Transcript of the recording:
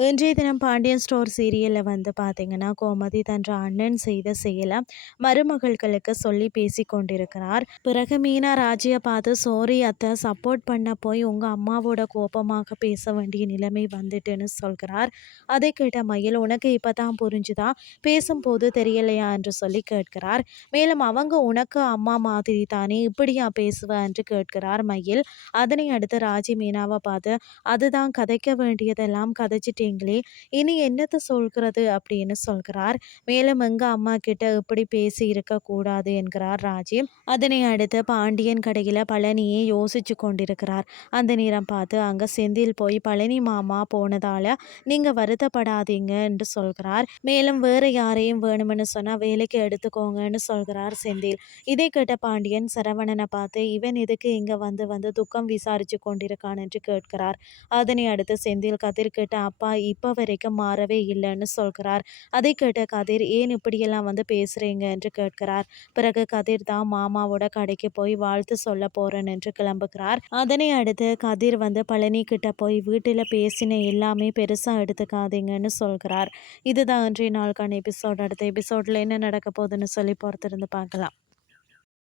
இன்றைய தினம் பாண்டியன் ஸ்டோர் சீரியலில் வந்து பார்த்தீங்கன்னா கோமதி தன்ற அண்ணன் செய்த செயலை மருமகள்களுக்கு சொல்லி பேசி கொண்டிருக்கிறார். பிறகு மீனா ராஜியை பார்த்து சோரி அத்தை சப்போர்ட் பண்ண போய் உங்கள் அம்மாவோட கோபமாக பேச வேண்டிய நிலைமை வந்துட்டுன்னு சொல்கிறார். அதை கேட்ட மயில் உனக்கு இப்போ தான் புரிஞ்சுதா? பேசும்போது தெரியலையா? என்று சொல்லி கேட்கிறார். மேலும் அவங்க உனக்கு அம்மா மாதிரி தானே இப்படியா பேசுவ? என்று கேட்கிறார் மயில். அதனை அடுத்து ராஜி மீனாவை பார்த்து அதுதான் கதைக்க வேண்டியதெல்லாம் கதைச்சிட்டீங்களே இனி என்னத்தை சொல்கிறது அப்படின்னு சொல்கிறார். மேலும் எங்க அம்மா கிட்ட இப்படி பேசி இருக்கக்கூடாது என்கிறார் ராஜி அதனை அடுத்து பாண்டியன் கடையில் பழனியை யோசிச்சு கொண்டிருக்கிறார். அந்த நேரம் பார்த்து அங்கே செந்தில் போய் பழனி மாமா போனதால நீங்கள் வருத்தப்படாதீங்க என்று சொல்கிறார். மேலும் வேறு யாரையும் வேணும்னு சொன்னால் வேலைக்கு எடுத்துக்கோங்கன்னு சொல்கிறார் செந்தில். இதை கேட்ட பாண்டியன் சரவணனை பார்த்து இவன் எதுக்கு இங்கே வந்து வந்து துக்கம் விசாரிச்சு கொண்டிருக்கான் என்று கேட்கிறார். அதனை அடுத்து செந்தில் கதிர் கேட்ட அப்பா இப்போ வரைக்கும் மாறவே இல்லைன்னு சொல்கிறார். அதை கேட்ட கதிர் ஏன் இப்படியெல்லாம் வந்து பேசுகிறீங்க என்று கேட்கிறார். பிறகு கதிர் தான் மாமாவோட கடைக்கு போய் வாழ்த்து சொல்ல போகிறேன் என்று கிளம்புகிறார். அதனை அடுத்து கதிர் வந்து பழனி கிட்ட போய் வீட்டில் பேசின எல்லாமே பெருசாக எடுத்துக்காதீங்கன்னு சொல்கிறார். இதுதான் இன்றைய நாளுக்கான எபிசோட். அடுத்த எபிசோடில் என்ன நடக்க போகுதுன்னு சொல்லி பொறுத்திருந்து பார்க்கலாம்.